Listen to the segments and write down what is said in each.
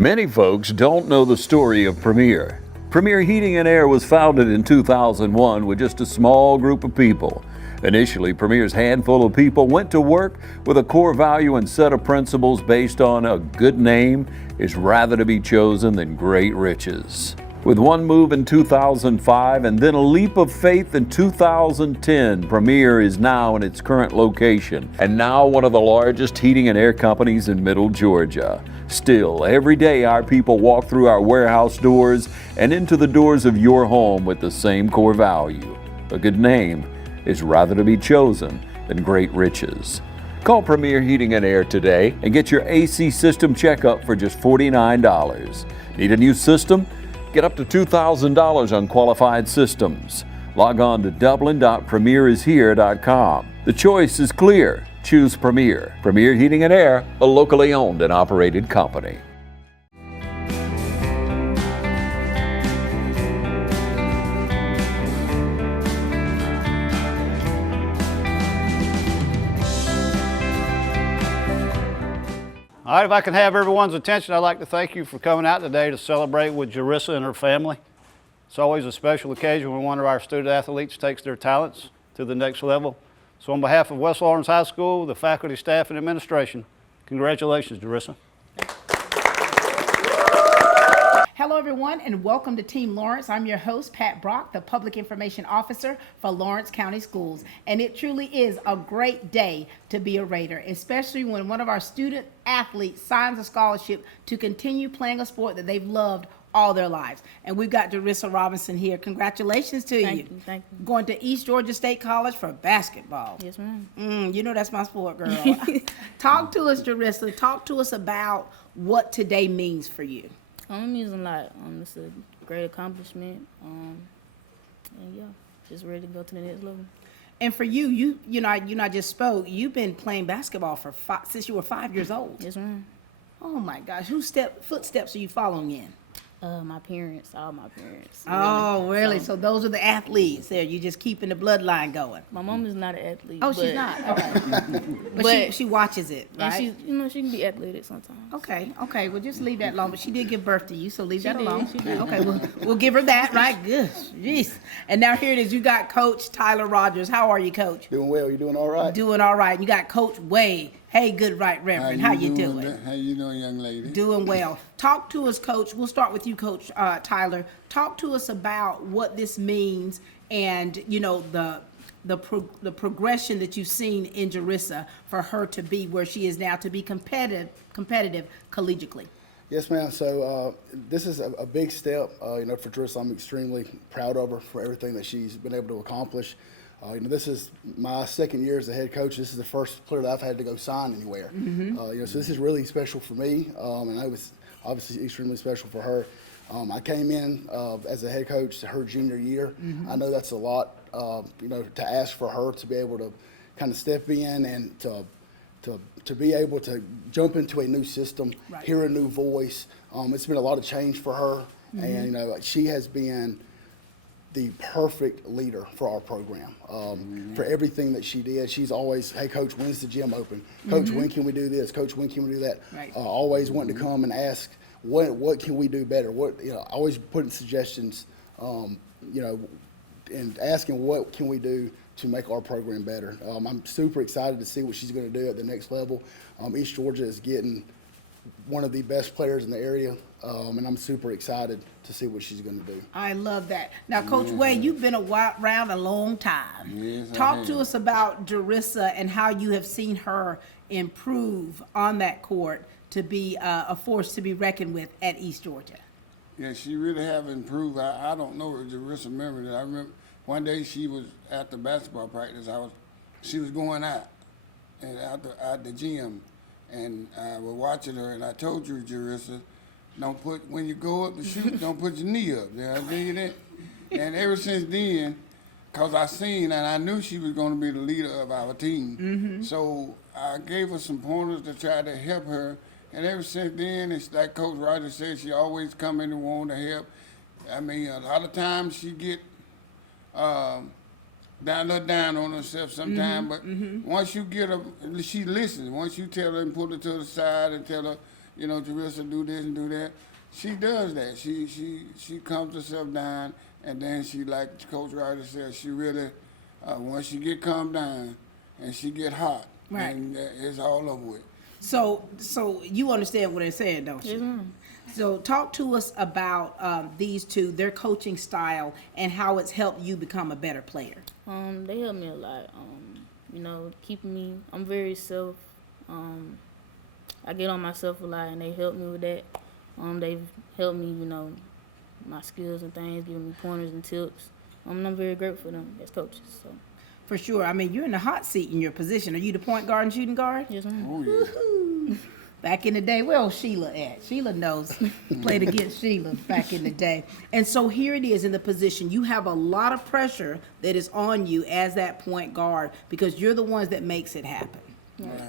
Many folks don't know the story of Premier. Premier Heating and Air was founded in 2001 with just a small group of people. Initially, Premier's handful of people went to work with a core value and set of principles based on a good name is rather to be chosen than great riches. With one move in 2005 and then a leap of faith in 2010, Premier is now in its current location and now one of the largest heating and air companies in Middle Georgia. Still, every day our people walk through our warehouse doors and into the doors of your home with the same core value. A good name is rather to be chosen than great riches. Call Premier Heating and Air today and get your AC system checkup for just $49. Need a new system? Get up to $2,000 on qualified systems. Log on to dublin.premierishere.com. The choice is clear. Choose Premier. Premier Heating and Air, a locally owned and operated company. All right, if I can have everyone's attention, I'd like to thank you for coming out today to celebrate with Jarissa and her family. It's always a special occasion when one of our student athletes takes their talents to the next level. So on behalf of West Lawrence High School, the faculty, staff, and administration, congratulations, Jarissa. Hello everyone and welcome to Team Lawrence. I'm your host, Pat Brock, the Public Information Officer for Lawrence County Schools. And it truly is a great day to be a Raider, especially when one of our student athletes signs a scholarship to continue playing a sport that they've loved all their lives. And we've got Jarissa Robinson here. Congratulations to you. Thank you. Going to East Georgia State College for basketball. Yes, ma'am. You know that's my sport, girl. Talk to us, Jarissa. Talk to us about what today means for you. It means a lot. It's a great accomplishment. And yeah, just ready to go to the next level. And for you, you know, I just spoke. You've been playing basketball for since you were 5 years old. Yes, ma'am. Oh my gosh, whose footsteps are you following in? My parents, all my parents. Oh, really? So those are the athletes there. You just keeping the bloodline going. My mom is not an athlete. Oh, she's not. Okay. but she watches it, right? And she can be athletic sometimes. Okay. Well, just leave that alone. But she did give birth to you, so leave that alone. She did. Okay, we'll give her that, right? Good. Jeez. And now here it is. You got Coach Tyler Rogers. How are you, Coach? Doing well. You doing all right? Doing all right. You got Coach Wade. Hey, good right reverend. How you doing? How you doing, young lady? Doing well. Talk to us, Coach. We'll start with you, Coach Tyler. Talk to us about what this means and, you know, the progression that you've seen in Jarissa for her to be where she is now, to be competitive collegiately. Yes, ma'am. So this is a big step, you know, for Jarissa. I'm extremely proud of her for everything that she's been able to accomplish. You know, this is my second year as a head coach. This is the first player that I've had to go sign anywhere. You know, so this is really special for me, and I was obviously extremely special for her. I came in as a head coach her junior year. I know that's a lot, you know, to ask for her to be able to kind of step in and to be able to jump into a new system, hear a new voice. It's been a lot of change for her, and you know, she has been the perfect leader for our program. For everything that she did, she's always, hey, Coach, when's the gym open? Coach, when can we do this? Coach, when can we do that? Right. Always wanting to come and ask, what can we do better? What, you know, always putting suggestions, you know, and asking what can we do to make our program better. I'm super excited to see what she's going to do at the next level. East Georgia is getting one of the best players in the area, and I'm super excited to see what she's going to do. I love that. Now, Coach Wade, you've been around a long time. Yes, Talk to us about Jarissa and how you have seen her improve on that court to be a force to be reckoned with at East Georgia. Yeah, she really have improved. I don't know if Jarissa remembered it. I remember one day she was at the basketball practice. She was going out and out the gym, and I was watching her, and I told you, Jarissa, when you go up to shoot, don't put your knee up. Did I tell you that? And ever since then, because I seen and I knew she was going to be the leader of our team, so I gave her some pointers to try to help her. And ever since then, it's like Coach Rogers said, she always come in and want to help. I mean, a lot of times she get down on herself sometimes, but once you get her, she listens. Once you tell her and pull her to the side and tell her, you know, Jarissa do this and do that. She does that. She calms herself down, and then she, like Coach Ryder said, she really, once she get calmed down and she get hot, Right. and it's all over with. So you understand what they're saying, don't you? Yes, ma'am. So talk to us about these two, their coaching style, and how it's helped you become a better player. They help me a lot. You know, keeping me. I'm very self. I get on myself a lot, and they help me with that. They've helped me, you know, my skills and things, giving me pointers and tips. And I'm very grateful for them as coaches. So For sure. I mean, you're in the hot seat in your position. Are you the point guard and shooting guard? yes, ma'am. Oh yeah. Back in the day, where was Sheila at? Sheila knows. Played against Sheila back in the day. And so here it is in the position. You have a lot of pressure that is on you as that point guard because you're the ones that makes it happen.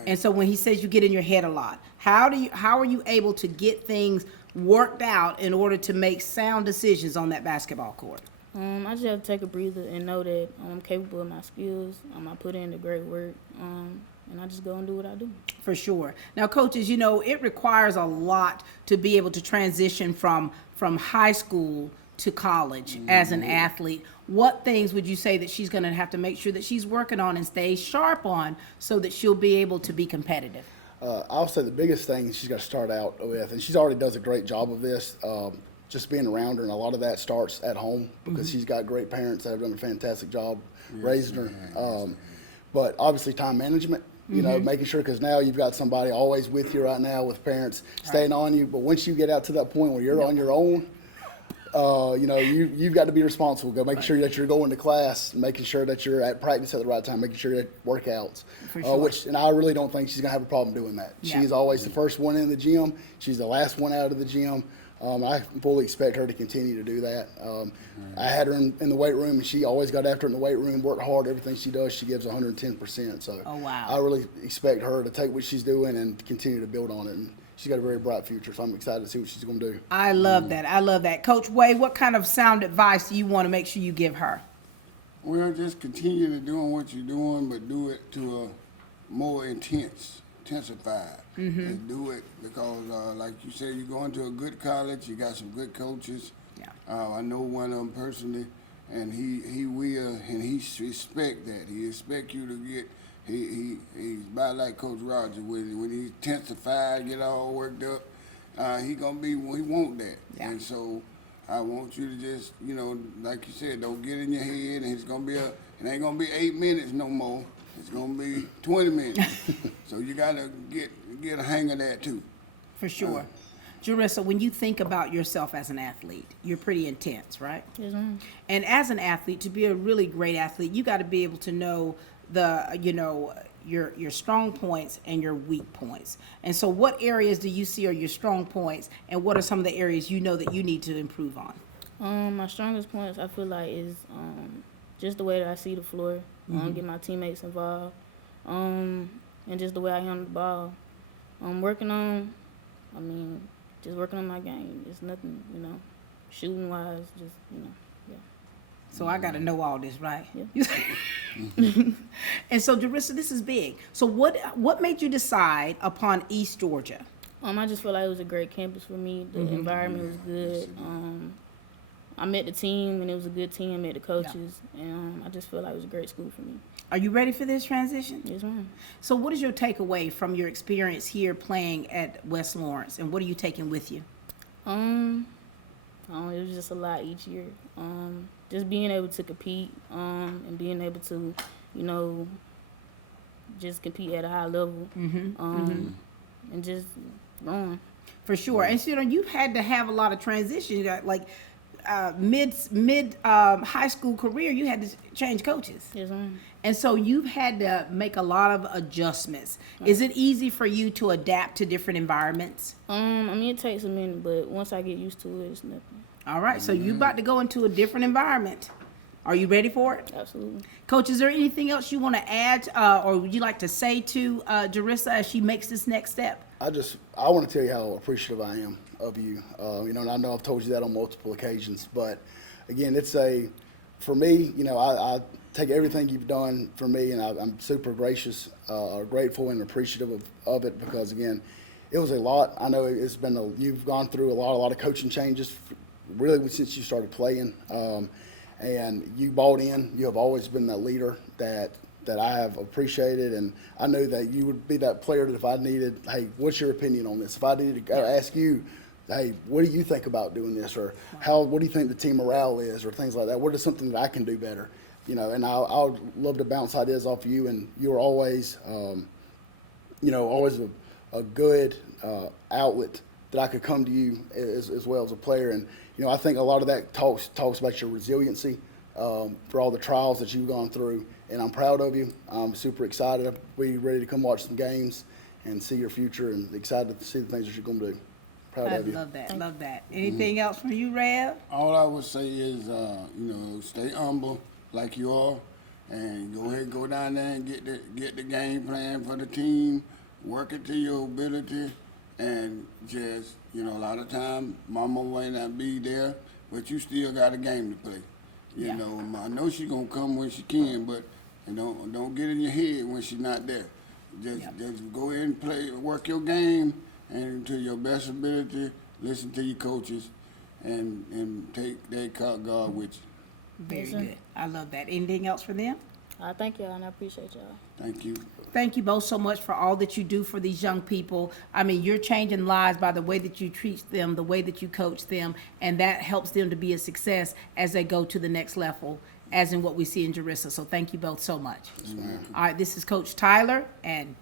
And so when he says you get in your head a lot, how are you able to get things worked out in order to make sound decisions on that basketball court? I just have to take a breather and know that I'm capable of my skills. I put in the great work, and I just go and do what I do. For sure. Now, coaches, you know, it requires a lot to be able to transition from high school to college as an athlete. What things would you say that she's going to have to make sure that she's working on and stays sharp on so that she'll be able to be competitive? I'll say the biggest thing she's got to start out with, and she's already does a great job of this, just being around her, and a lot of that starts at home because she's got great parents that have done a fantastic job raising her. But obviously time management, you know, making sure, because now you've got somebody always with you right now with parents staying on you. But once you get out to that point where you're on your own, you know, you've got to be responsible. Go making sure that you're going to class, making sure that you're at practice at the right time, making sure that workouts. For sure. And I really don't think she's gonna have a problem doing that. Yeah. She's always the first one in the gym. She's the last one out of the gym. I fully expect her to continue to do that. I had her in the weight room, and she always got after it in the weight room, worked hard. Everything she does, she gives 110%. So Oh, wow. I really expect her to take what she's doing and continue to build on it. And she's got a very bright future, so I'm excited to see what she's going to do. I love that. I love that. Coach Way, what kind of sound advice do you want to make sure you give her? Well, just continue to doing what you're doing, but do it to a more intensified. And do it because, like you said, you're going to a good college. You got some good coaches. Yeah. I know one of them personally, and he will, and he respect that. He expect you to get. He's about like Coach Roger when he intensified, get all worked up. He want that. Yeah. And so I want you to just, you know, like you said, don't get in your head, and it ain't gonna be 8 minutes no more. It's gonna be 20 minutes. So you gotta get a hang of that too. For sure. Jarissa, when you think about yourself as an athlete, you're pretty intense, right? Yes, ma'am. And as an athlete, to be a really great athlete, you got to be able to know your strong points and your weak points. And so what areas do you see are your strong points, and what are some of the areas you know that you need to improve on? My strongest points I feel like is just the way that I see the floor, get my teammates involved, and just the way I handle the ball. Just working on my game. It's nothing, you know, shooting wise, just, you know, yeah. So I got to know all this, right? Yeah. And so, Jarissa, this is big. So what made you decide upon East Georgia? I just feel like it was a great campus for me. The environment was good. I met the team, and it was a good team. I met the coaches, and I just feel like it was a great school for me. Are you ready for this transition? Yes, ma'am. So what is your takeaway from your experience here playing at West Lawrence, and what are you taking with you? It was just a lot each year. Just being able to compete, and being able to, you know, just compete at a high level, and just growing. For sure. And so, you know, you've had to have a lot of transitions. You got like mid high school career, you had to change coaches. Yes, ma'am. And so you've had to make a lot of adjustments. Is it easy for you to adapt to different environments? It takes a minute, but once I get used to it, it's nothing. All right, so you're about to go into a different environment. Are you ready for it? Absolutely. Coach, is there anything else you want to add or would you like to say to Jarissa as she makes this next step? I want to tell you how appreciative I am of you. You know, and I know I've told you that on multiple occasions, but again, for me, you know, I take everything you've done for me, and I'm super grateful and appreciative of it because, again, it was a lot. I know it's been you've gone through a lot of coaching changes, really since you started playing, and you bought in. You have always been that leader that I have appreciated, and I know that you would be that player that if I needed, hey, what's your opinion on this? If I needed to ask you, hey, what do you think about doing this, or what do you think the team morale is, or things like that? What is something that I can do better? You know, and I'll love to bounce ideas off of you, and you're always, always a good outlet that I could come to you as well as a player. And, I think a lot of that talks about your resiliency for all the trials that you've gone through. And I'm proud of you. I'm super excited. I'll be ready to come watch some games and see your future, and excited to see the things that you're going to do. Proud of you. Love that. Anything else from you, Rev? All I would say is, stay humble like you are, and go ahead and go down there and get the game plan for the team, work it to your ability, and just, a lot of time mama might not be there, but you still got a game to play. I know she's gonna come when she can, but don't get in your head when she's not there. Just go ahead and play, work your game, and to your best ability, listen to your coaches, and take that God with you. Very good. I love that. Anything else for them? Thank y'all, and I appreciate y'all. Thank you. Thank you both so much for all that you do for these young people. I mean, you're changing lives by the way that you treat them, the way that you coach them, and that helps them to be a success as they go to the next level, as in what we see in Jarissa. So thank you both so much. All right, this is Coach Tyler and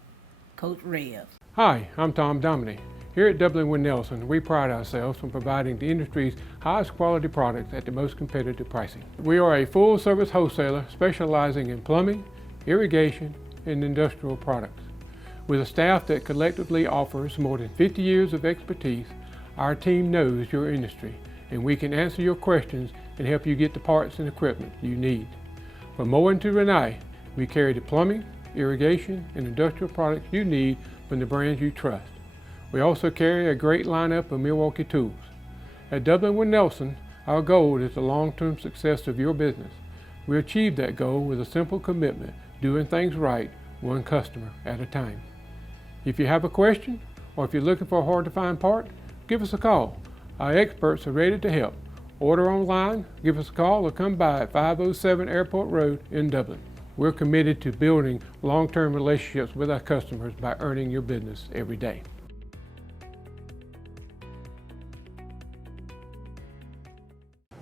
Coach Rev. Hi, I'm Tom Dominy. Here at Dublin with Nelson, we pride ourselves on providing the industry's highest quality products at the most competitive pricing. We are a full-service wholesaler specializing in plumbing, irrigation, and industrial products. With a staff that collectively offers more than 50 years of expertise, our team knows your industry, and we can answer your questions and help you get the parts and equipment you need. From mowing to Renee, we carry the plumbing, irrigation, and industrial products you need from the brands you trust. We also carry a great lineup of Milwaukee tools. At Dublin with Nelson, our goal is the long-term success of your business. We achieve that goal with a simple commitment, doing things right, one customer at a time. If you have a question, or if you're looking for a hard-to-find part, give us a call. Our experts are ready to help. Order online, give us a call, or come by at 507 Airport Road in Dublin. We're committed to building long-term relationships with our customers by earning your business every day.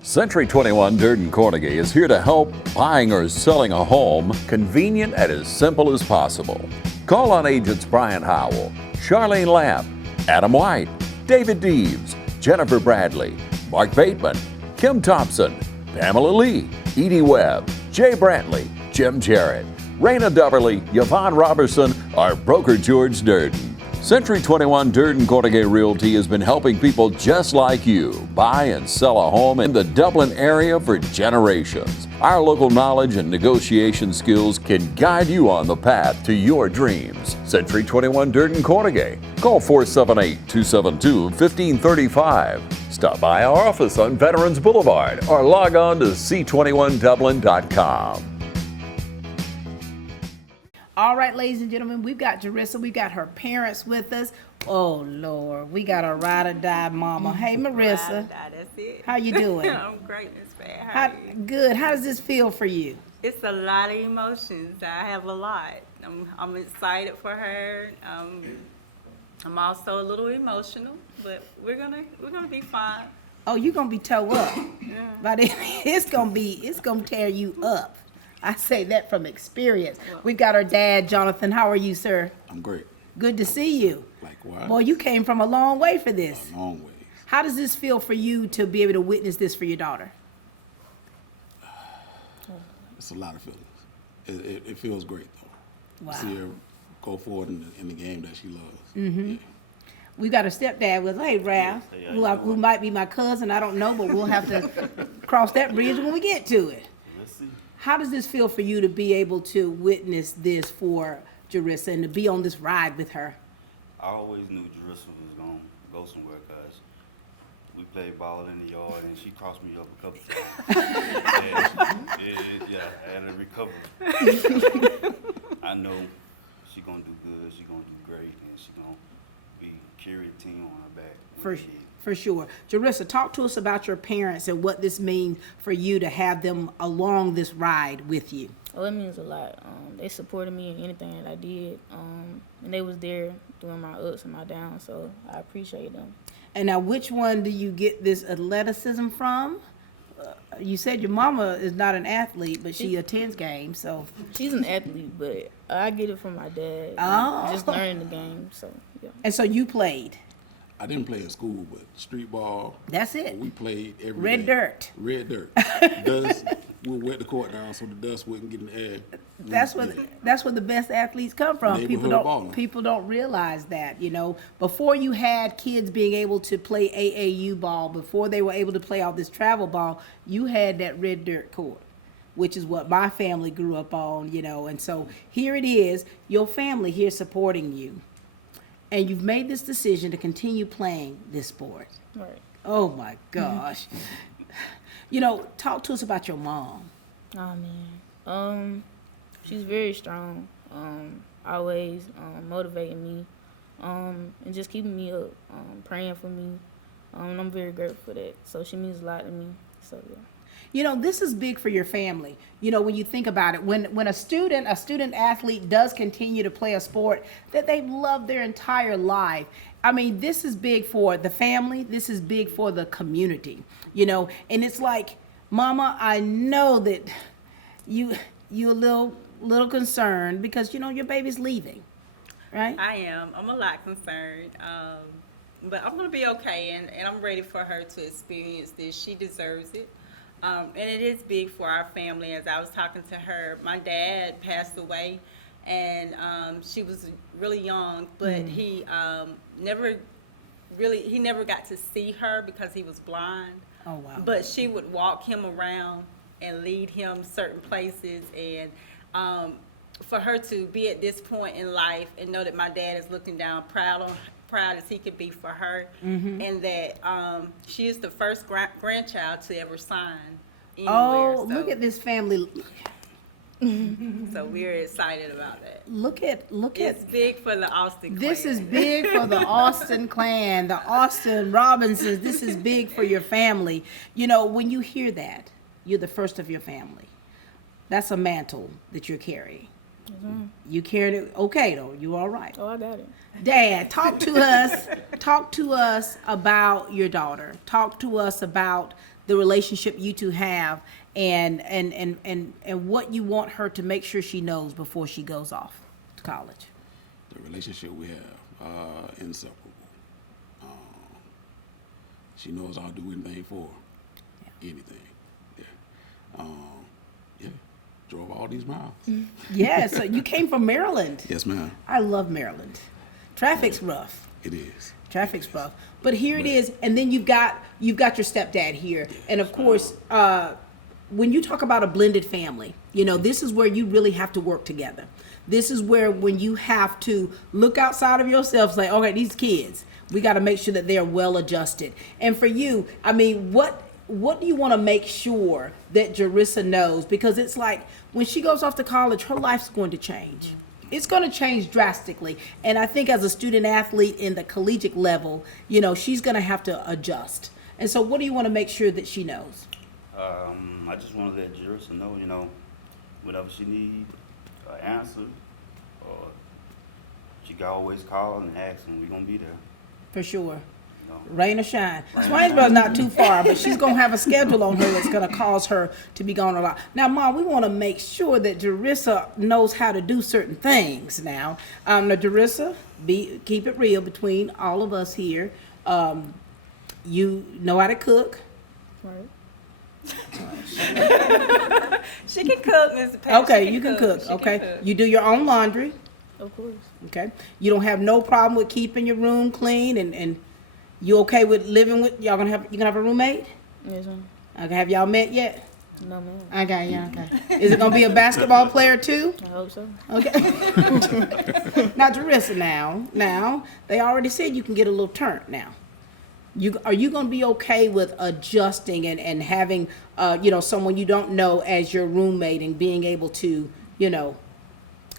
Century 21 Durden Carnegie is here to help buying or selling a home convenient and as simple as possible. Call on agents Brian Howell, Charlene Lamb, Adam White, David Deeves, Jennifer Bradley, Mark Bateman, Kim Thompson, Pamela Lee, Edie Webb, Jay Brantley, Jim Jarrett, Raina Dubberly, Yvonne Robertson, our broker George Durden. Century 21 Durden Carnegie Realty has been helping people just like you buy and sell a home in the Dublin area for generations. Our local knowledge and negotiation skills can guide you on the path to your dreams. Century 21 Durden Carnegie. Call 478-272-1535. Stop by our office on Veterans Boulevard or log on to c21dublin.com. All right, ladies and gentlemen, we've got Jarissa. We've got her parents with us. Oh, Lord. We got a ride or die mama. Hey, Marissa. Ride or die, that's it. How you doing? I'm great, Miss Pat. How are you? Good. How does this feel for you? It's a lot of emotions. I have a lot. I'm excited for her. I'm also a little emotional, but we're gonna be fine. Oh, you're going to be toe up. Yeah. But it's going to tear you up. I say that from experience. We've got our dad, Jonathan. How are you, sir? I'm great. Good to see you. Likewise. Boy, you came from a long way for this. A long way. How does this feel for you to be able to witness this for your daughter? It's a lot of feelings. It feels great, though. Wow. To see her go forward in the game that she loves. Mm-hmm. Yeah. We got a stepdad with, hey, Ralph, who might be my cousin. I don't know, but we'll have to cross that bridge when we get to it. How does this feel for you to be able to witness this for Jarissa and to be on this ride with her? I always knew Jarissa was going to go somewhere because we played ball in the yard and she crossed me up a couple times. And a recovery. I know she's going to do good, she's going to do great, and she's going to be carry a team on her back. For sure. Jarissa, talk to us about your parents and what this means for you to have them along this ride with you. Oh, it means a lot. They supported me in anything that I did, and they was there during my ups and my downs, so I appreciate them. And now, which one do you get this athleticism from? You said your mama is not an athlete, but she attends games, so. She's an athlete, but I get it from my dad. Oh. Just learning the game, so yeah. And so you played. I didn't play in school, but street ball. That's it. We played every Red day. dirt. Red dirt. Dust. We'll wet the court down so the dust wouldn't get in the air. That's where the best athletes come from. Neighborhood People don't realize that, you know. Before you had kids being able to play AAU ball, before they were able to play all this travel ball, you had that red dirt court, which is what my family grew up on, you know. And so here it is, your family here supporting you. And you've made this decision to continue playing this sport. Right. Oh my gosh. You know, talk to us about your mom. Oh man. She's very strong. Always motivating me. And just keeping me up, praying for me. And I'm very grateful for that. So she means a lot to me. So yeah. You know, this is big for your family. You know, when you think about it, when a student athlete does continue to play a sport that they've loved their entire life, I mean, this is big for the family. This is big for the community, you know, and it's like, Mama, I know that you a little concerned because, you know, your baby's leaving, right? I am. I'm a lot concerned. But I'm going to be okay, and I'm ready for her to experience this. She deserves it. And it is big for our family. As I was talking to her, my dad passed away, and she was really young, but he never got to see her because he was blind. Oh, wow. But she would walk him around and lead him certain places, and for her to be at this point in life and know that my dad is looking down proud as he could be for her, and that she is the first grandchild to ever sign anywhere. Oh, look at this family. So we're excited about that. Look at It's big for the Austin clan. This is big for the Austin clan, the Austin Robinsons. This is big for your family. You know, when you hear that, you're the first of your family. That's a mantle that you're carrying. You carried it okay though. You all right? Oh, I got it. Dad, talk to us. Talk to us about your daughter. Talk to us about the relationship you two have, and what you want her to make sure she knows before she goes off to college. The relationship we have, inseparable. She knows I'll do anything for her. Yeah. Anything. Yeah. Yeah. Drove all these miles. Yeah, so you came from Maryland. Yes, ma'am. I love Maryland. Traffic's rough. It is. Traffic's rough. But here it is, and then you've got your stepdad here. And of course, when you talk about a blended family, you know, this is where you really have to work together. This is where when you have to look outside of yourself, say, okay, these kids, we got to make sure that they're well adjusted. And for you, I mean, what do you want to make sure that Jarissa knows? Because it's like when she goes off to college, her life's going to change. It's going to change drastically. And I think as a student athlete in the collegiate level, you know, she's going to have to adjust. And so what do you want to make sure that she knows? I just want to let Jarissa know, you know, whenever she needs an answer, she can always call and ask, and we're going to be there. For sure. You know. Rain or shine. Swainsboro's not too far, but she's going to have a schedule on her that's going to cause her to be gone a lot. Now, Mom, we want to make sure that Jarissa knows how to do certain things now. Now, Jarissa, keep it real between all of us here. You know how to cook. Right. She can cook, Mr. Pat. Okay, you can cook. Okay. You do your own laundry. Of course. Okay. You don't have no problem with keeping your room clean, and you okay with living with you gonna have a roommate? Yes, ma'am. Okay, have y'all met yet? No, ma'am. Okay, yeah, okay. Is it gonna be a basketball player too? I hope so. Okay. Now, Jarissa, now they already said you can get a little turnt now. Are you going to be okay with adjusting and having, you know, someone you don't know as your roommate and being able to, you know?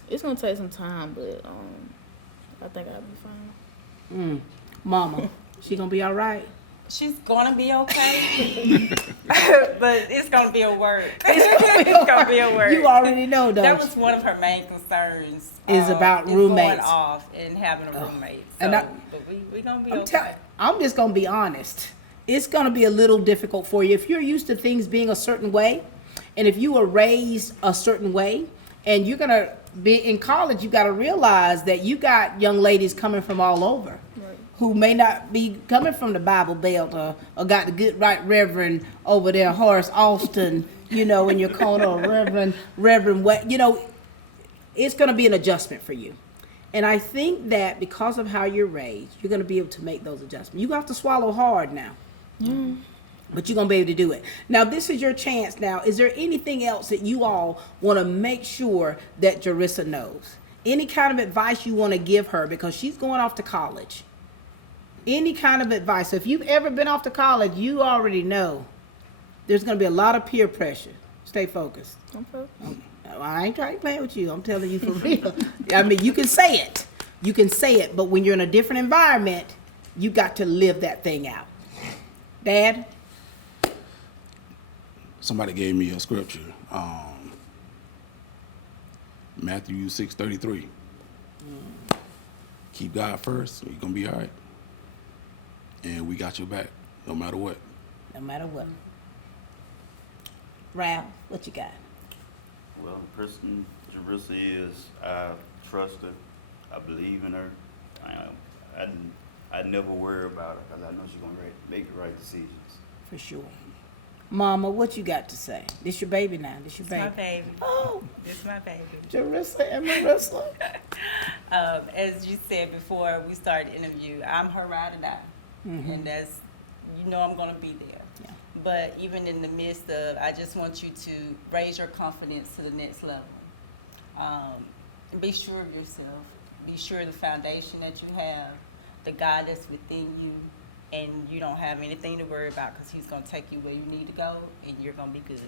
It's going to take some time, but I think I'll be fine. Mama, she gonna be all right? She's gonna be okay, but it's gonna be a work. It's gonna be a work. You already know, don't That you? was one of her main concerns. Is about is roommates. going off and having a roommate. So, And but we gonna be okay. I'm just gonna be honest. It's gonna be a little difficult for you if you're used to things being a certain way, and if you were raised a certain way, and you're gonna be in college. You got to realize that you got young ladies coming from all over. Who may not be coming from the Bible Belt or got the good right Reverend over there, Horace Austin, you know, in your corner, or Reverend what, you know, it's going to be an adjustment for you. And I think that because of how you're raised, you're going to be able to make those adjustments. You have to swallow hard now, but you're going to be able to do it. Now, this is your chance now. Is there anything else that you all want to make sure that Jarissa knows? Any kind of advice you want to give her because she's going off to college? Any kind of advice. So if you've ever been off to college, you already know there's going to be a lot of peer pressure. Stay focused. I ain't trying to play with you. I'm telling you for real. I mean, you can say it. You can say it. But when you're in a different environment, you got to live that thing out. Dad? Somebody gave me a scripture. Matthew 6:33. Keep God first. You're going to be all right. And we got your back, no matter what. No matter what. Ralph, what you got? Well, the person Jarissa is, I trust her. I believe in her. I never worry about her because I know she's going to make the right decisions. For sure. Mama, what you got to say? This your baby now. This your baby. My baby. Oh, This is my baby. Jarissa and Marissa. As you said before we started the interview, I'm her ride or die. And that's, you know, I'm going to be there. Yeah. But even in the midst of, I just want you to raise your confidence to the next level. Be sure of yourself. Be sure of the foundation that you have, the God that's within you, and you don't have anything to worry about because he's going to take you where you need to go, and you're going to be good.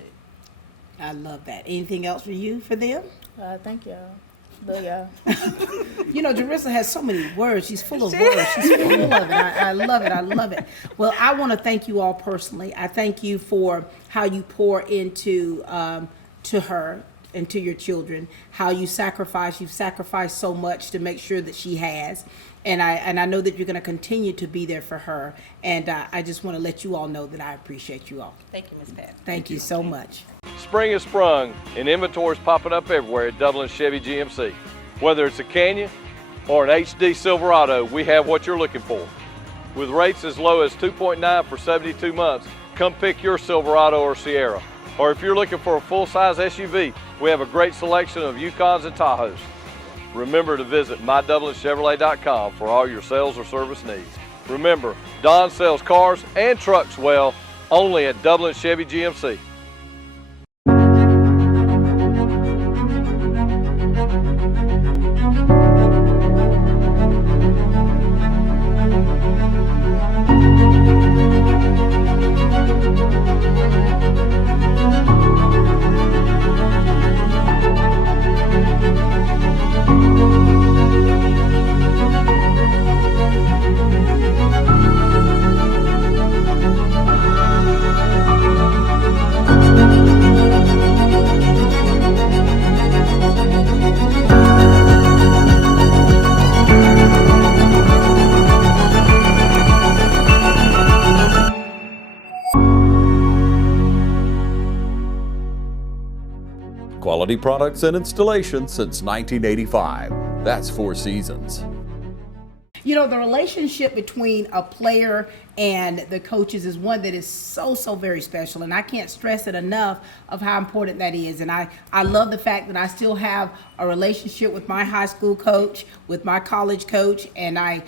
I love that. Anything else for you, for them? Thank y'all. Love y'all. You know, Jarissa has so many words. She's full of words. She's full of it. I love it. I love it. Well, I want to thank you all personally. I thank you for how you pour into to her and to your children, how you sacrifice. You've sacrificed so much to make sure that she has. And I know that you're going to continue to be there for her. And I just want to let you all know that I appreciate you all. Thank you, Ms. Pat. Thank you so much. Spring has sprung and inventory is popping up everywhere at Dublin Chevy GMC. Whether it's a Canyon or an HD Silverado, we have what you're looking for. With rates as low as 2.9 for 72 months, come pick your Silverado or Sierra. Or if you're looking for a full-size SUV, we have a great selection of Yukons and Tahoes. Remember to visit MyDublinChevrolet.com for all your sales or service needs. Remember, Don sells cars and trucks well, only at Dublin Chevy GMC. Quality products and installation since 1985. That's 4 Seasons. You know, the relationship between a player and the coaches is one that is so very special, and I can't stress it enough of how important that is. And I love the fact that I still have a relationship with my high school coach, with my college coach, and I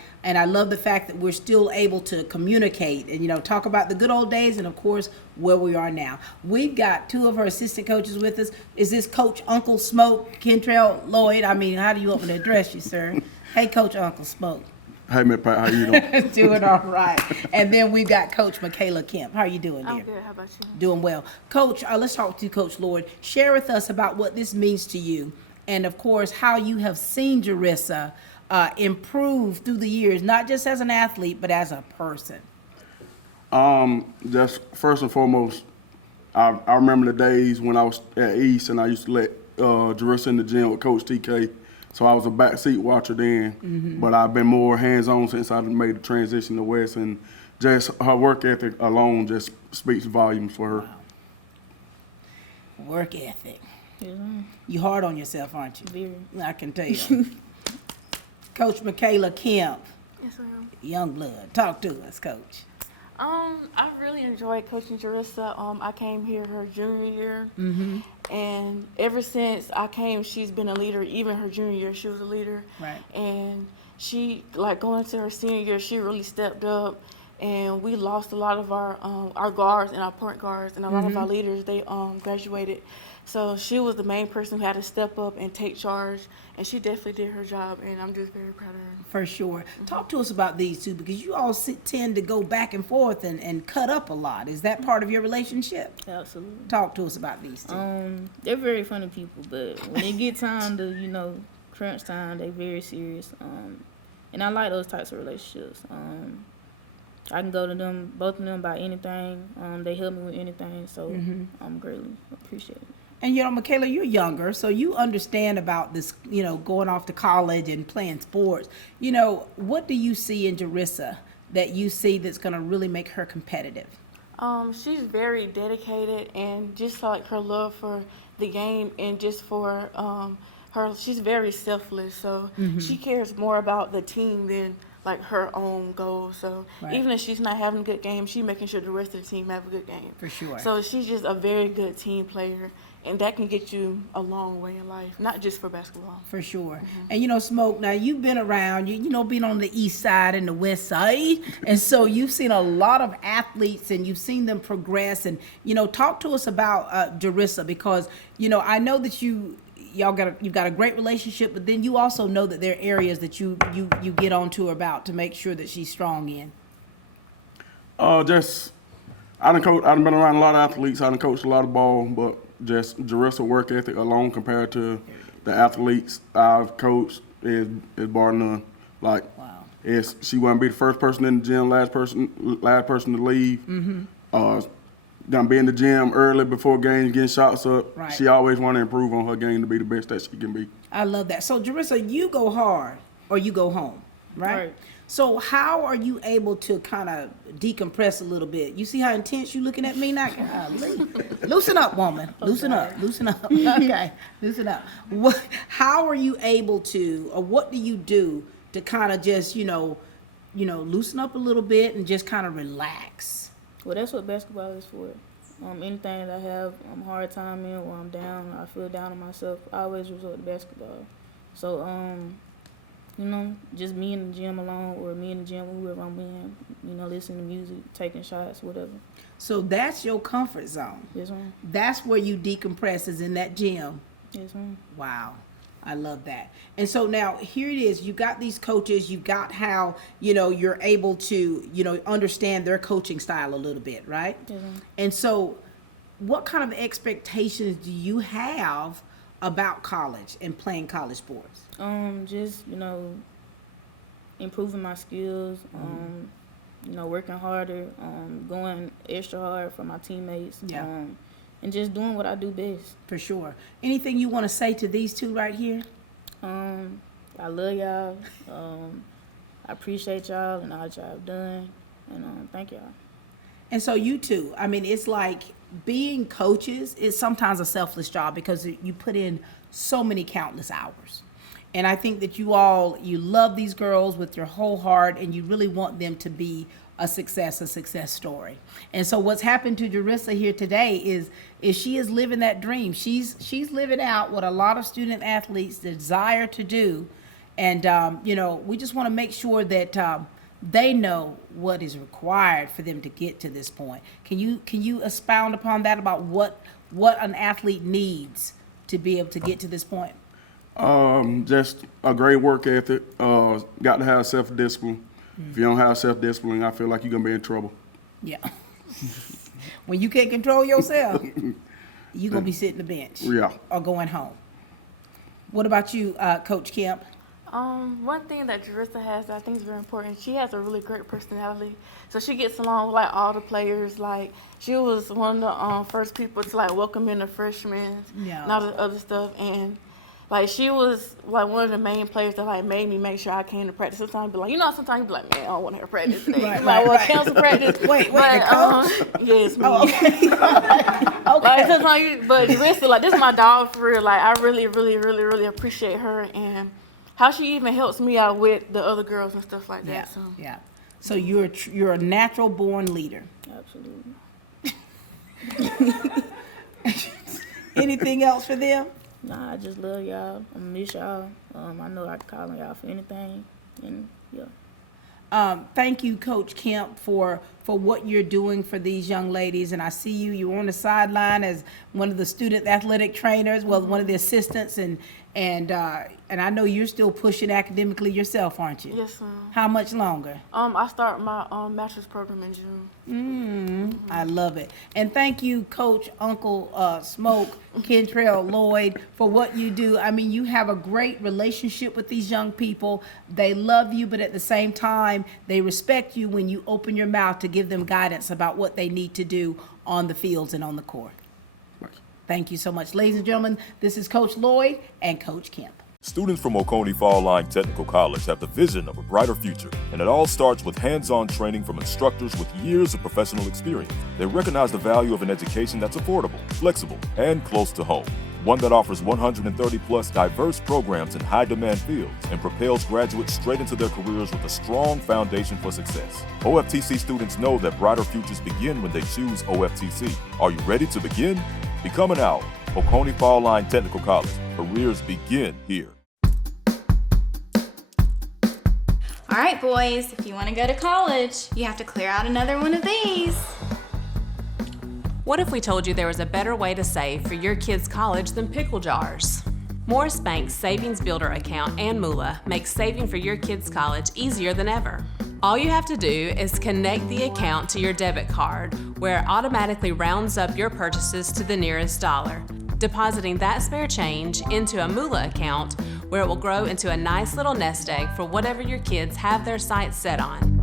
love the fact that we're still able to communicate and, you know, talk about the good old days and, of course, where we are now. We've got 2 of our assistant coaches with us. Is this Coach Uncle Smoke, Kentrell Lloyd? I mean, how do you want me to address you, sir? Hey, Coach Uncle Smoke. Hey, Miss Pat, how you doing? Doing all right. And then we've got Coach Michaela Kemp. How are you doing, dear? I'm good. How about you? Doing well. Coach, let's talk to you, Coach Lloyd. Share with us about what this means to you and, of course, how you have seen Jarissa improved through the years, not just as an athlete, but as a person? Just first and foremost, I remember the days when I was at East and I used to let Jarissa in the gym with Coach TK. So I was a backseat watcher then, but I've been more hands-on since I made the transition to West, and just her work ethic alone just speaks volumes for her. Wow. Work ethic. Yeah. You hard on yourself, aren't you? Very. I can tell. Coach Michaela Kemp, Yes, ma'am. young blood. Talk to us, Coach. I really enjoyed coaching Jarissa. I came here her junior year, and ever since I came, she's been a leader. Even her junior year, she was a leader. Right. And she, like going into her senior year, she really stepped up. And we lost a lot of our guards and our point guards, and a lot of our leaders. They graduated. So she was the main person who had to step up and take charge, and she definitely did her job, and I'm just very proud of her. For sure. Talk to us about these two, because you all tend to go back and forth and cut up a lot. Is that part of your relationship? Absolutely. Talk to us about these two. They're very funny people, but when they get time to, you know, crunch time, they very serious. And I like those types of relationships. I can go to them, both of them, about anything. They help me with anything, so I'm greatly appreciate it. And, you know, Michaela, you're younger, so you understand about this, you know, going off to college and playing sports. You know, what do you see in Jarissa that you see that's going to really make her competitive? She's very dedicated, and just like her love for the game and just for her, she's very selfless. So she cares more about the team than like her own goals. So even if she's not having a good game, she's making sure the rest of the team have a good game. For sure. So she's just a very good team player, and that can get you a long way in life, not just for basketball. For sure. And, you know, Smoke, now you've been around, you know, being on the east side and the west side. And so you've seen a lot of athletes and you've seen them progress. And, you know, talk to us about Jarissa, because, you know, I know that you've got a great relationship, but then you also know that there are areas that you get on to her about to make sure that she's strong in. I done been around a lot of athletes. I done coached a lot of ball, but just Jarissa work ethic alone compared to the athletes I've coached is bar none. Like, she wouldn't be the first person in the gym, last person to leave. Done be in the gym early before games, getting shots up. Right. She always want to improve on her game to be the best that she can be. I love that. So, Jarissa, you go hard or you go home, right? So how are you able to kind of decompress a little bit? You see how intense you looking at me now? Loosen up, woman. Loosen up. Okay, loosen up. How are you able to, or what do you do to kind of just, you know, loosen up a little bit and just kind of relax? Well, that's what basketball is for. Anything that I have a hard time in, or I'm down, I feel down on myself, I always resort to basketball. So, you know, just me in the gym alone, or me in the gym whoever I'm in, you know, listening to music, taking shots, whatever. So that's your comfort zone. Yes, ma'am. That's where you decompress, is in that gym. Yes, ma'am. Wow. I love that. And so now here it is. You got these coaches. You got how, you know, you're able to, you know, understand their coaching style a little bit, right? Mm-hmm. And so what kind of expectations do you have about college and playing college sports? Just, you know, improving my skills, you know, working harder, going extra hard for my teammates. Yeah. And just doing what I do best. For sure. Anything you want to say to these two right here? I love y'all. I appreciate y'all and all that y'all have done. And thank y'all. And so you two, I mean, it's like being coaches is sometimes a selfless job because you put in so many countless hours. And I think that you love these girls with your whole heart, and you really want them to be a success story. And so what's happened to Jarissa here today is she is living that dream. She's living out what a lot of student athletes desire to do. And, you know, we just want to make sure that they know what is required for them to get to this point. Can you expound upon that, about what an athlete needs to be able to get to this point? Just a great work ethic. Got to have self-discipline. If you don't have self-discipline, I feel like you're going to be in trouble. Yeah. When you can't control yourself, you're going to be sitting the bench. Yeah. Or going home. What about you, Coach Kemp? One thing that Jarissa has that I think is very important, she has a really great personality. So she gets along with like all the players. Like she was one of the first people to like welcome in the freshmen and all the other stuff. And like she was like one of the main players that like made me make sure I came to practice. Sometimes be like, sometimes you be like, man, I don't want to practice today. Right, you might right, well right. cancel practice. Wait, the coach? Yes, me. Oh, okay. Like sometimes, but Jarissa, like this is my dog for real. Like I really, really, really, really appreciate her and how she even helps me out with the other girls and stuff like that. So you're a natural born leader. Absolutely. Anything else for them? Nah, I just love y'all. I miss y'all. I know I can call on y'all for anything. And yeah. Thank you, Coach Kemp, for what you're doing for these young ladies. And I see you're on the sideline as one of the student athletic trainers, well, one of the assistants, and I know you're still pushing academically yourself, aren't you? Yes, ma'am. How much longer? I start my master's program in June. I love it. And thank you, Coach Uncle Smoke, Kentrell Lloyd, for what you do. I mean, you have a great relationship with these young people. They love you, but at the same time, they respect you when you open your mouth to give them guidance about what they need to do on the fields and on the court. Thank you so much. Ladies and gentlemen, this is Coach Lloyd and Coach Kemp. Students from Oconee Fall Line Technical College have the vision of a brighter future, and it all starts with hands-on training from instructors with years of professional experience. They recognize the value of an education that's affordable, flexible, and close to home. One that offers 130-plus diverse programs in high-demand fields and propels graduates straight into their careers with a strong foundation for success. OFTC students know that brighter futures begin when they choose OFTC. Are you ready to begin? Become an owl. Oconee Fall Line Technical College. Careers begin here. All right, boys, if you want to go to college, you have to clear out another one of these. What if we told you there was a better way to save for your kids' college than pickle jars? Morris Bank's Savings Builder account and moolah makes saving for your kids' college easier than ever. All you have to do is connect the account to your debit card, where it automatically rounds up your purchases to the nearest dollar, depositing that spare change into a moolah account where it will grow into a nice little nest egg for whatever your kids have their sights set on.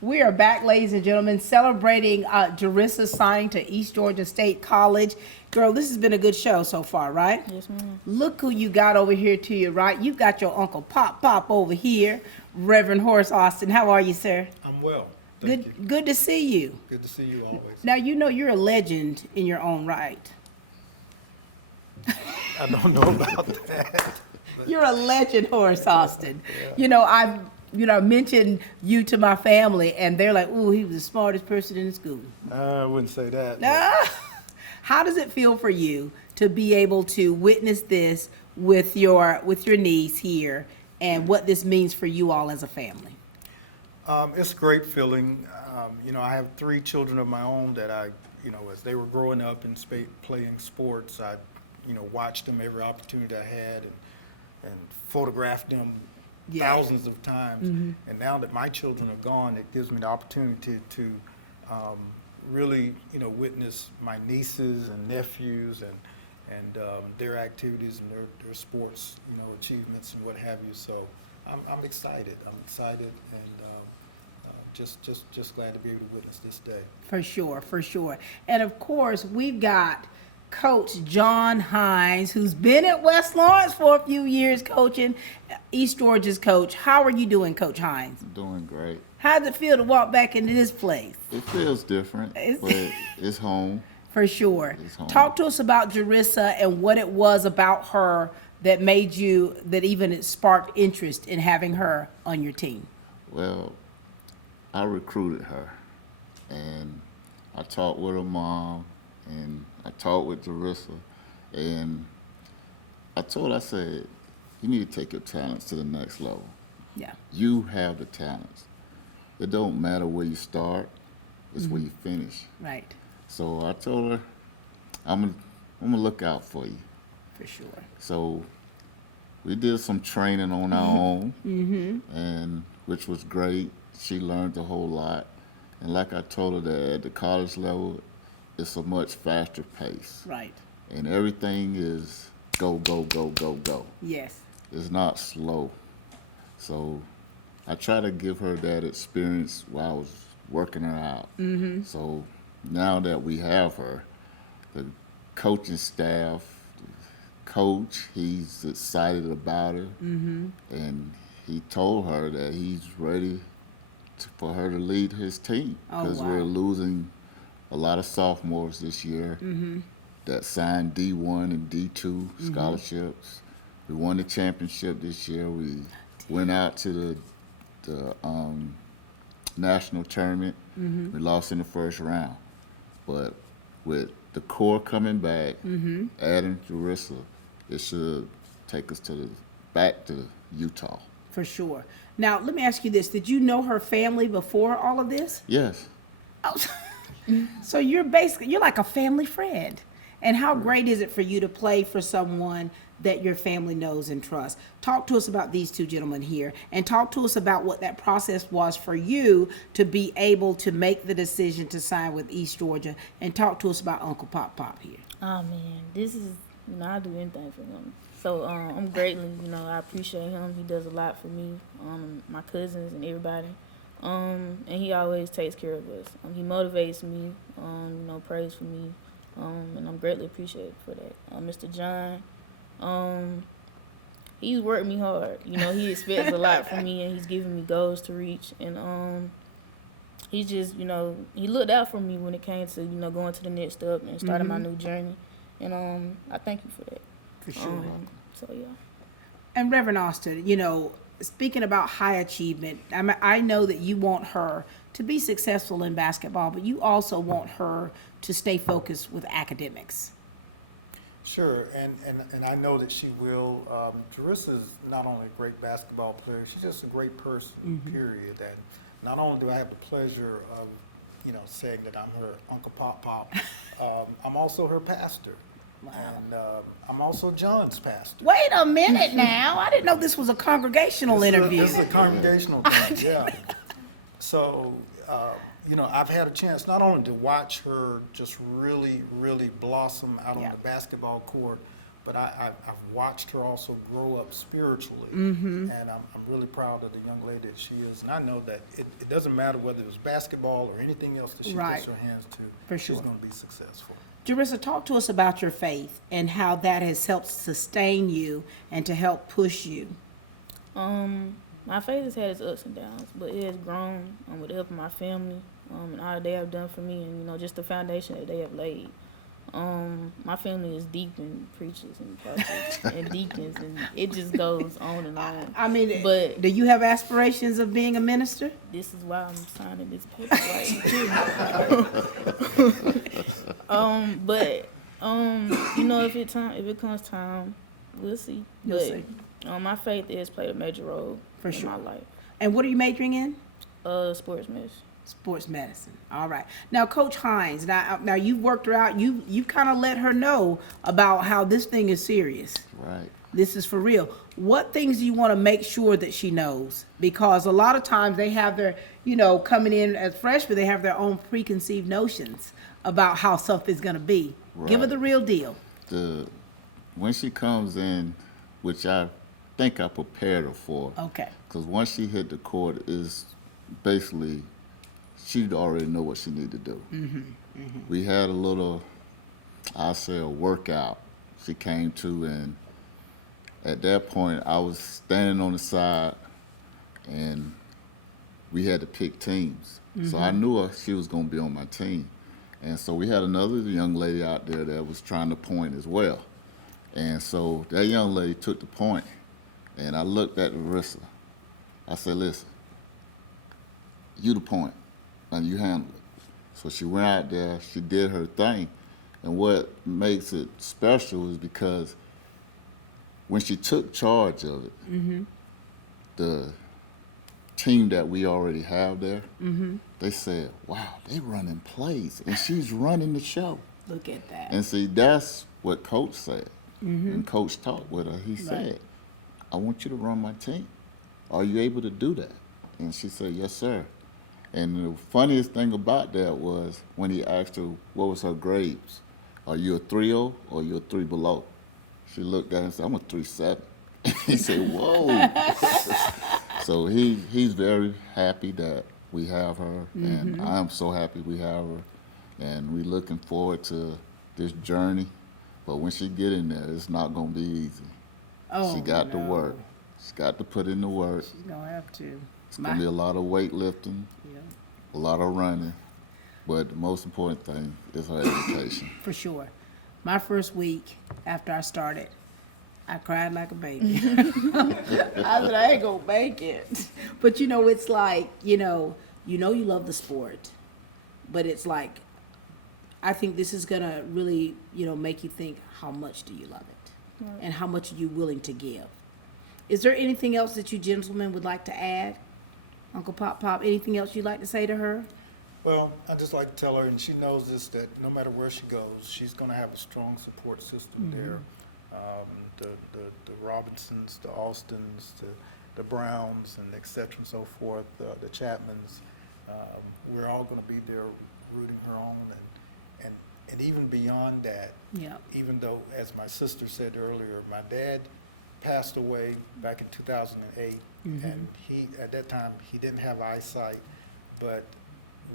We are back, ladies and gentlemen, celebrating Jarissa signing to East Georgia State College. Girl, this has been a good show so far, right? Yes, ma'am. Look who you got over here to your right. You've got your Uncle Pop over here, Reverend Horace Austin. How are you, sir? I'm well. Thank you. Good to see you. Good to see you always. Now, you know you're a legend in your own right. I don't know about that. You're a legend, Horace Austin. Yeah. You know, I've mentioned you to my family, and they're like, "Ooh, he was the smartest person in the school." I wouldn't say that. How does it feel for you to be able to witness this with your niece here, and what this means for you all as a family? It's a great feeling. I have 3 children of my own that as they were growing up and playing sports, I, watched them every opportunity I had and photographed them thousands of times. Mm-hmm. And now that my children are gone, it gives me the opportunity to really, witness my nieces and nephews and their activities and their sports, achievements and what have you. So I'm excited. I'm excited and just glad to be able to witness this day. For sure. And of course, we've got Coach John Hines, who's been at West Lawrence for a few years coaching, East Georgia's coach. How are you doing, Coach Hines? Doing great. How does it feel to walk back into this place? It feels different, but it's home. For sure. It's home. Talk to us about Jarissa and what it was about her that even it sparked interest in having her on your team. Well, I recruited her, and I talked with her mom, and I talked with Jarissa, and I said, you need to take your talents to the next level. Yeah. You have the talents. It don't matter where you start, it's where you finish. Right. So I told her, I'm gonna look out for you. For sure. So we did some training on our own, and which was great. She learned a whole lot. And like I told her, that at the college level, it's a much faster pace. Right. and everything is go, go, go, go, go. Yes. It's not slow. So I try to give her that experience while I was working her out. Mm-hmm. So now that we have her, the coaching staff, the coach, he's excited about her. Mm-hmm. And he told her that he's ready for her to lead his team, Oh, because wow. we're losing a lot of sophomores this year Mm-hmm. that signed D1 and D2 scholarships. We won the championship this year. We went out to the national tournament. Mm-hmm. We lost in the first round. But with the core coming back, Mm-hmm. adding Jarissa, it should take us back to Utah. For sure. Now, let me ask you this. Did you know her family before all of this? Yes. Oh, so you're like a family friend. And how great is it for you to play for someone that your family knows and trusts? Talk to us about these two gentlemen here, and talk to us about what that process was for you to be able to make the decision to sign with East Georgia, and talk to us about Uncle Pop Pop here. Oh man, this is, I'll do anything for him. So I'm greatly, I appreciate him. He does a lot for me, my cousins and everybody. And he always takes care of us. He motivates me, prays for me, and I'm greatly appreciated for that. Mr. John, he's worked me hard. He expects a lot from me, and he's giving me goals to reach. And he just, he looked out for me when it came to, going to the next step and starting my new journey. And I thank you for that. For sure. So yeah. And Reverend Austin, speaking about high achievement, I know that you want her to be successful in basketball, but you also want her to stay focused with academics. Sure, and I know that she will. Jarissa is not only a great basketball player, she's just a great person, period. And not only do I have the pleasure of, saying that I'm her Uncle Pop Pop, I'm also her pastor. Wow. And I'm also John's pastor. Wait a minute now. I didn't know this was a congregational interview. This is a congregational thing, yeah. So, I've had a chance not only to watch her just really, really blossom out on the basketball court, but I've watched her also grow up spiritually. And I'm really proud of the young lady that she is. And I know that it doesn't matter whether it's basketball or anything else that she puts her hands to, she's going to be successful. Jarissa, talk to us about your faith and how that has helped sustain you and to help push you. My faith has had its ups and downs, but it has grown with the help of my family and all they have done for me, and just the foundation that they have laid. My family is deep in preachers and pastors and deacons, and it just goes on and on. I mean, but do you have aspirations of being a minister? This is why I'm signing this paper right here. If it comes time, we'll see. You'll see. My faith has played a major role in my life. And what are you majoring in? Sports medicine. Sports medicine. All right. Now, Coach Hines, now you've worked her out. You kind of let her know about how this thing is serious. Right. This is for real. What things do you want to make sure that she knows? Because a lot of times they have their, coming in as freshmen, they have their own preconceived notions about how something's going to be. Right. Give her the real deal. When she comes in, which I think I prepared her for. Okay. Because once she hit the court, is basically she'd already know what she needed to do. We had a little, I'll say, a workout she came to, and at that point I was standing on the side, and we had to pick teams. So I knew she was going to be on my team. And so we had another young lady out there that was trying to point as well. And so that young lady took the point, and I looked at Jarissa. I said, listen, you the point, and you handle it. So she went out there, she did her thing. And what makes it special is because when she took charge of it, the team that we already have there, they said, wow, they running plays, and she's running the show. Look at that. And see, that's what Coach said. And Coach talked with her. He said, I want you to run my team. Are you able to do that? And she said, yes, sir. And the funniest thing about that was when he asked her what was her grades, are you a 3-0 or you a 3 below? She looked at him and said, I'm a 3-7. He said, whoa. So he's very happy that we have her, and I'm so happy we have her. And we're looking forward to this journey. But when she get in there, it's not going to be easy. Oh, She got to no. work. She's got to put in the work. She's gonna have to. It's going to be a lot of weightlifting, a lot of running. But the most important thing is her education. For sure. My first week after I started, I cried like a baby. I said, I ain't gonna make it. But you know, it's like, you love the sport, but it's like, I think this is gonna really, make you think, how much do you love it? Right. And how much are you willing to give? Is there anything else that you gentlemen would like to add? Uncle Pop, anything else you'd like to say to her? Well, I just like to tell her, and she knows this, that no matter where she goes, she's going to have a strong support system there. The Robinsons, the Austins, the Browns, and et cetera and so forth, the Chapmans, we're all going to be there rooting her on. And even beyond that, even though, as my sister said earlier, my dad passed away back in 2008, and at that time, he didn't have eyesight, but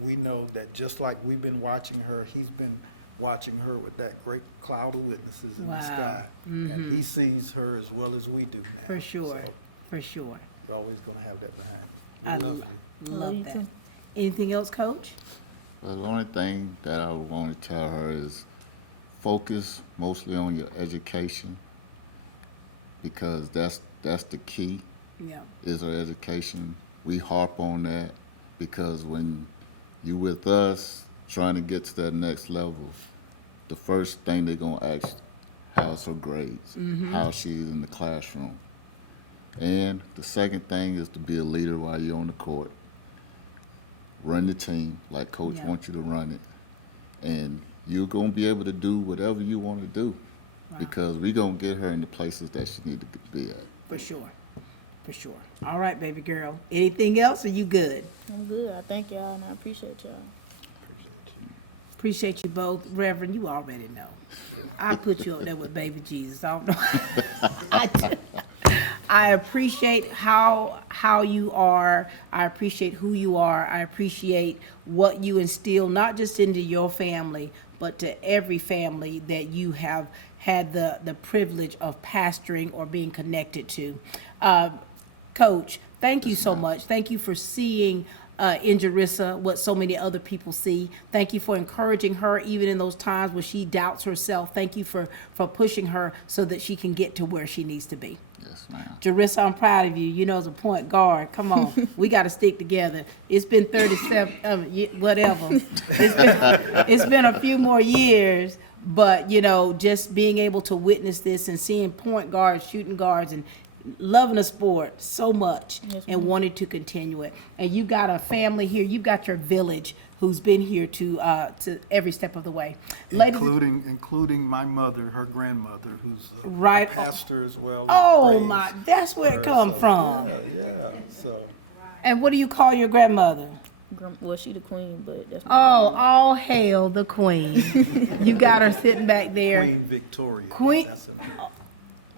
we know that just like we've been watching her, he's been watching her with that great cloud of witnesses in the sky. And he sees her as well as we do now. For sure, So for sure. we're always going to have that I behind. love that. Anything else, Coach? Well, the only thing that I would want to tell her is focus mostly on your education, because that's the key. Is her education. We harp on that because when you with us trying to get to that next level, the first thing they're going to ask, how's her grades, how she's in the classroom. And the second thing is to be a leader while you're on the court. Run the team like Coach wants you to run it. And you're going to be able to do whatever you want to do because we're going to get her in the places that she needs to be at. For sure. For sure. All right, baby girl. Anything else? Are you good? I'm good. I thank y'all and I appreciate y'all. Appreciate you both. Reverend, you already know. I put you up there with baby Jesus. I don't know. I appreciate how you are. I appreciate who you are. I appreciate what you instill, not just into your family, but to every family that you have had the privilege of pastoring or being connected to. Coach, thank you so much. Thank you for seeing in Jarissa what so many other people see. Thank you for encouraging her even in those times where she doubts herself. Thank you for pushing her so that she can get to where she needs to be. Yes, ma'am. Jarissa, I'm proud of you. As a point guard, come on. We got to stick together. It's been 37, whatever. It's been a few more years, but, just being able to witness this and seeing point guards, shooting guards, and loving the sport so much and wanting to continue it. And you got a family here. You've got your village who's been here to every step of the way. Including my mother, her grandmother, who's a pastor as well. Oh my, that's where it comes from. So. And what do you call your grandmother? Well, she the queen, but that's all hail the queen. You got her sitting back there. Queen Victoria.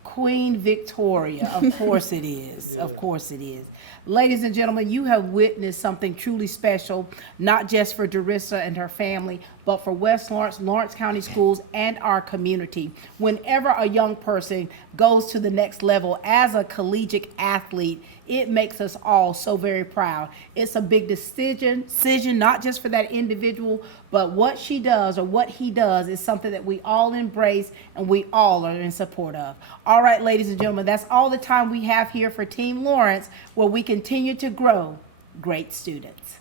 Queen Victoria, of course it is. Of course it is. Ladies and gentlemen, you have witnessed something truly special, not just for Jarissa and her family, but for West Lawrence, Lawrence County Schools, and our community. Whenever a young person goes to the next level as a collegiate athlete, it makes us all so very proud. It's a big decision, not just for that individual, but what she does or what he does is something that we all embrace and we all are in support of. All right, ladies and gentlemen, that's all the time we have here for Team Lawrence, where we continue to grow great students.